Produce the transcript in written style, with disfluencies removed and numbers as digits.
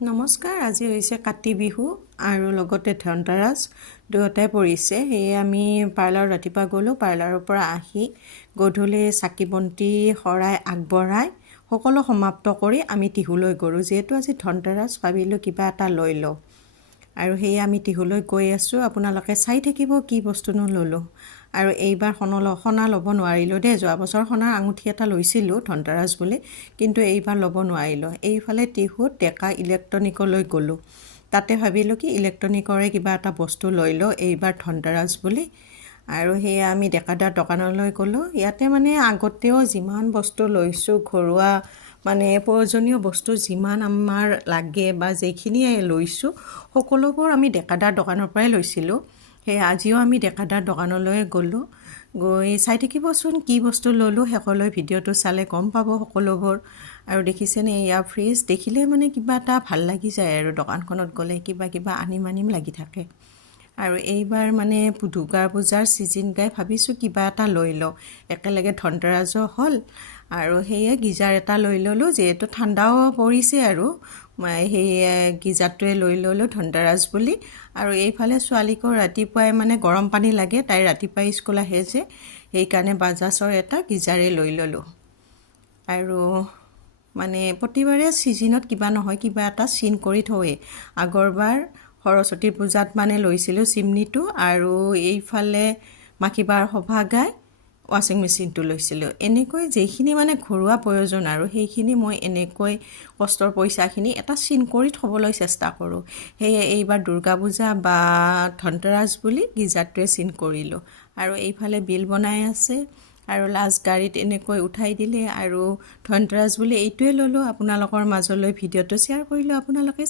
নমস্কাৰ। আজি হৈছে কাতি বিহু আৰু লগতে ধনতেৰাছ দুয়োটাই পৰিছে। সেয়ে আমি পাৰ্লাৰত ৰাতিপুৱা গ'লোঁ। পাৰ্লাৰৰ পৰা আহি গধূলি চাকি বন্তি শৰাই আগবঢ়াই সকলো সমাপ্ত কৰি আমি টিহুলৈ গ'লোঁ। যিহেতু আজি ধনতেৰাছ ভাবিলোঁ কিবা এটা লৈ লওঁ আৰু সেয়ে আমি টিহুলৈ গৈ আছোঁ। আপোনালোকে চাই থাকিব কি বস্তুনো ল'লোঁ। আৰু এইবাৰ সোণা ল'ব নোৱাৰিলোঁ দেই। যোৱা বছৰ সোণাৰ আঙুঠি এটা লৈছিলোঁ ধনতেৰাছ বুলি, কিন্তু এইবাৰ ল'ব নোৱাৰিলোঁ। এইফালে টিহুত ডেকা ইলেক্ট্ৰনিকলৈ গ'লোঁ। তাতে ভাবিলোঁ কি ইলেক্ট্ৰনিকৰে কিবা এটা বস্তু লৈ লওঁ এইবাৰ ধনতেৰাছ বুলি। আৰু সেয়া আমি ডেকাদাৰ দোকানলৈ গ'লোঁ। ইয়াতে মানে আগতেও যিমান বস্তু লৈছোঁ ঘৰুৱা মানে প্ৰয়োজনীয় বস্তু যিমান আমাৰ লাগে বা যিখিনি লৈছোঁ সকলোবোৰ আমি ডেকাদাৰ দোকানৰ পৰাই লৈছিলোঁ। সেই আজিও আমি ডেকাদাৰ দোকানলৈ গ'লোঁ। গৈ চাই থাকিবচোন কি বস্তু ল'লোঁ। শেষলৈ ভিডিঅ'টো চালে গম পাব সকলোবোৰ। আৰু দেখিছেনে এয়া ফ্ৰিজ, দেখিলে মানে কিবা এটা ভাল লাগি যায় আৰু দোকানখনত গ'লে কিবা আনিম লাগি থাকে। আৰু এইবাৰ মানে দুৰ্গা পূজাৰ ছিজন গাই ভাবিছোঁ কিবা এটা লৈ লওঁ। একেলগে ধনতেৰাছো হ'ল আৰু সেয়ে গিজাৰ এটা লৈ ল'লোঁ। যিহেতু ঠাণ্ডাও পৰিছে আৰু সেয়ে গিজাৰটোৱে লৈ ল'লোঁ ধনতেৰাছ বুলি। আৰু এইফালে ছোৱালীকো ৰাতিপুৱাই মানে গৰম পানী লাগে, তাই ৰাতিপুৱাই স্কুল আহে যে, সেইকাৰণে বাজাজৰ এটা গিজাৰে লৈ ল'লোঁ। আৰু মানে প্ৰতিবাৰে ছিজনত কিবা নহয় কিবা এটা চিন কৰি থওঁৱেই। আগৰবাৰ সৰস্বতী পূজাত মানে লৈছিলোঁ চিমনিটো, আৰু এইফালে মাখিবাৰ সভা গাই ৱাশ্বিং মেচিনটো লৈছিলোঁ। এনেকৈ যিখিনি মানে ঘৰুৱা প্ৰয়োজন আৰু সেইখিনি মই এনেকৈ কষ্টৰ পইচাখিনি এটা চিন কৰি থ'বলৈ চেষ্টা কৰোঁ। সেয়ে এইবাৰ দুৰ্গা পূজা বা ধনতেৰাছ বুলি গিজাৰটোৱে চিন কৰিলোঁ। আৰু এইফালে বিল বনাই আছে আৰু লাষ্ট গাড়ীত এনেকৈ উঠাই দিলে। আৰু ধনতেৰাছ বুলি এইটোৱে ল'লোঁ। আপোনালোকৰ মাজলৈ ভিডিঅ'টো শ্বেয়াৰ কৰিলোঁ। আপোনালোকে